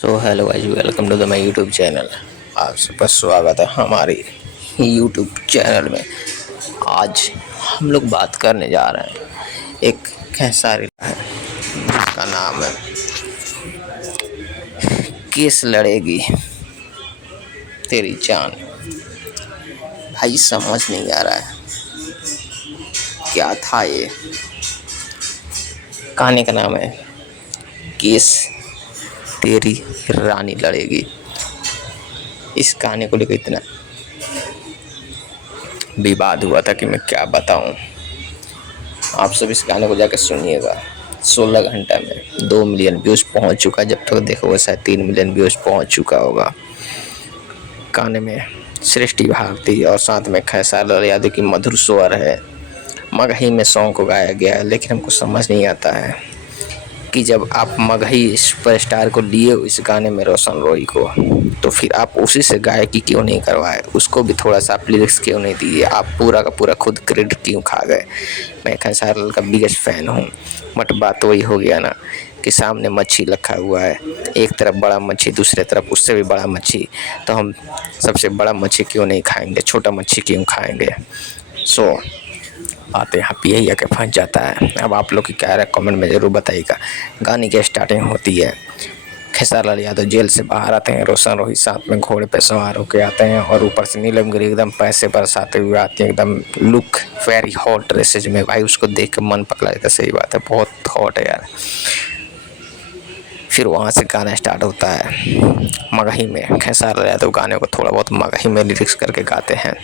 So hello guys, welcome to the my YouTube channel. आप सबका स्वागत है हमारे यूट्यूब चैनल में। आज हम लोग बात करने जा रहे हैं एक खेसारी है जिसका नाम है केस लड़ेगी तेरी जान। भाई समझ नहीं आ रहा है क्या था ये। गाने का नाम है केस तेरी रानी लड़ेगी। इस गाने को लेकर इतना विवाद हुआ था कि मैं क्या बताऊं। आप सब इस गाने को जाकर सुनिएगा। 16 घंटे में 2 मिलियन व्यूज़ पहुंच चुका है। जब तक देखोगे शायद 3 मिलियन व्यूज़ पहुंच चुका होगा। गाने में सृष्टि भारती और साथ में खेसारी लाल यादव की मधुर स्वर है। मगही में सॉन्ग को गाया गया है, लेकिन हमको समझ नहीं आता है कि जब आप मगही सुपरस्टार को लिए इस गाने में रोशन रॉय को, तो फिर आप उसी से गायकी क्यों नहीं करवाए, उसको भी थोड़ा सा आप लिरिक्स क्यों नहीं दिए, आप पूरा का पूरा खुद क्रेडिट क्यों खा गए। मैं खेसारी लाल का बिगेस्ट फ़ैन हूँ, बट बात वही हो गया ना कि सामने मच्छी रखा हुआ है, एक तरफ बड़ा मच्छी, दूसरे तरफ उससे भी बड़ा मच्छी, तो हम सबसे बड़ा मच्छी क्यों नहीं खाएंगे, छोटा मच्छी क्यों खाएंगे। सो बात यहाँ पे यही आके फंस जाता है। अब आप लोग की क्या राय कमेंट में ज़रूर बताइएगा। गाने की स्टार्टिंग होती है, खेसारी लाल यादव जेल से बाहर आते हैं, रोशन रोही साथ में घोड़े पे सवार होकर आते हैं और ऊपर से नीलम गिरी एकदम पैसे बरसाते हुए आती है, एकदम लुक वेरी हॉट ड्रेसेज में। भाई उसको देख के मन पकड़ा जाता है। सही बात है, बहुत हॉट है यार। फिर वहाँ से गाना स्टार्ट होता है मगही में। खेसारी लाल यादव गाने को थोड़ा बहुत मगही में लिरिक्स करके गाते हैं,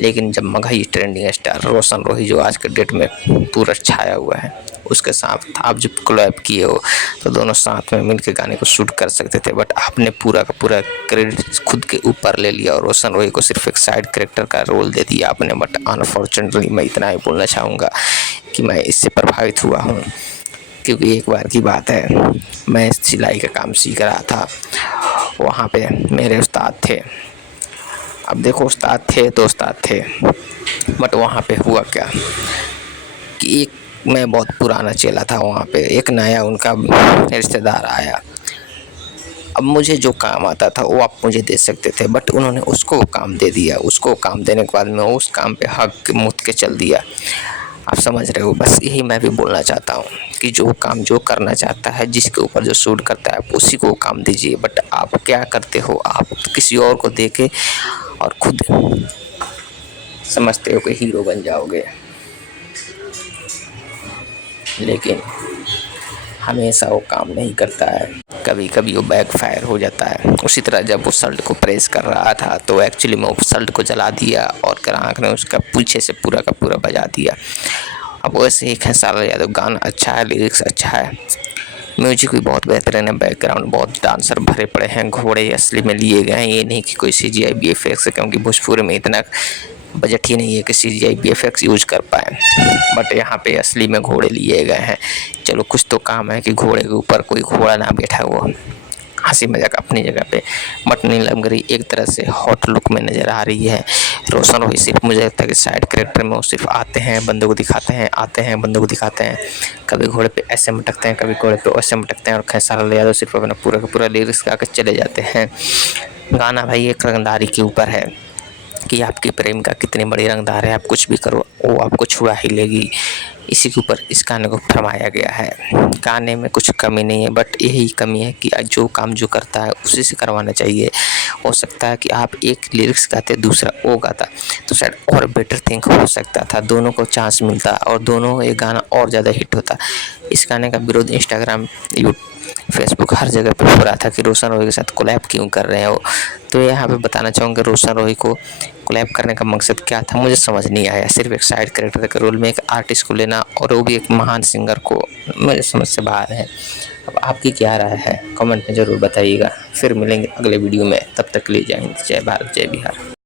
लेकिन जब मगही ट्रेंडिंग स्टार रोशन रोही जो आज के डेट में पूरा छाया हुआ है, उसके साथ आप जब कोलैब किए हो तो दोनों साथ में मिलकर गाने को शूट कर सकते थे, बट आपने पूरा का पूरा क्रेडिट खुद के ऊपर ले लिया और रोशन रोही को सिर्फ एक साइड कैरेक्टर का रोल दे दिया आपने। बट अनफॉर्चुनेटली मैं इतना ही बोलना चाहूँगा कि मैं इससे प्रभावित हुआ हूँ, क्योंकि एक बार की बात है, मैं सिलाई का काम सीख रहा था। वहाँ पे मेरे उस्ताद थे। अब देखो, उस्ताद थे तो उस्ताद थे, बट वहाँ पे हुआ क्या कि एक मैं बहुत पुराना चेला था, वहाँ पे एक नया उनका रिश्तेदार आया। अब मुझे जो काम आता था वो आप मुझे दे सकते थे, बट उन्होंने उसको काम दे दिया। उसको काम देने के बाद में उस काम पे हक मुत के चल दिया। आप समझ रहे हो। बस यही मैं भी बोलना चाहता हूँ कि जो काम जो करना चाहता है, जिसके ऊपर जो शूट करता है, आप उसी को काम दीजिए। बट आप क्या करते हो, आप किसी और को दे के और खुद समझते हो कि हीरो बन जाओगे, लेकिन हमेशा वो काम नहीं करता है। कभी कभी वो बैकफायर हो जाता है। उसी तरह जब वो शर्ट को प्रेस कर रहा था तो एक्चुअली में वो शर्ट को जला दिया और ग्राहक ने उसका पीछे से पूरा का पूरा बजा दिया। अब वैसे ही खेसारी लाल यादव गाना अच्छा है, लिरिक्स अच्छा है, म्यूजिक भी बहुत बेहतरीन है, बैकग्राउंड बहुत डांसर भरे पड़े हैं, घोड़े असली में लिए गए हैं, ये नहीं कि कोई CGI VFX है, क्योंकि भोजपुरी में इतना बजट ही नहीं है कि CGI VFX यूज कर पाए। बट यहाँ पे असली में घोड़े लिए गए हैं। चलो कुछ तो काम है कि घोड़े के ऊपर कोई घोड़ा ना बैठा हुआ। हंसी मजाक अपनी जगह पे, बट नीलम गिरी एक तरह से हॉट लुक में नज़र आ रही है। रोशन रोही सिर्फ मुझे लगता है कि साइड कैरेक्टर में वो सिर्फ आते हैं, बंदों को दिखाते हैं, आते हैं, बंदों को दिखाते हैं, कभी घोड़े पे ऐसे मटकते हैं, कभी घोड़े पे वैसे मटकते हैं, और खेसारी लाल यादव सिर्फ अपना पूरा का पूरा लिरिक्स गा के चले जाते हैं। गाना भाई एक रंगदारी के ऊपर है कि आपकी प्रेम का कितनी बड़ी रंगदार है, आप कुछ भी करो वो आपको छुड़ा ही लेगी। इसी के ऊपर इस गाने को फरमाया गया है। गाने में कुछ कमी नहीं है, बट यही कमी है कि जो काम जो करता है उसी से करवाना चाहिए। हो सकता है कि आप एक लिरिक्स गाते दूसरा वो गाता तो शायद और बेटर थिंक हो सकता था, दोनों को चांस मिलता और दोनों ये गाना और ज़्यादा हिट होता। इस गाने का विरोध इंस्टाग्राम, फेसबुक हर जगह पे हो रहा था कि रोशन रोही के साथ कोलैब क्यों कर रहे हो। तो यहाँ पे बताना चाहूँगा रोशन रोही को कोलैब करने का मकसद क्या था मुझे समझ नहीं आया। सिर्फ एक साइड कैरेक्टर के रोल में एक आर्टिस्ट को लेना, और वो भी एक महान सिंगर को, मेरे समझ से बाहर है। अब आपकी क्या राय है कमेंट में ज़रूर बताइएगा। फिर मिलेंगे अगले वीडियो में, तब तक के लिए जय हिंद, जय भारत, जय बिहार।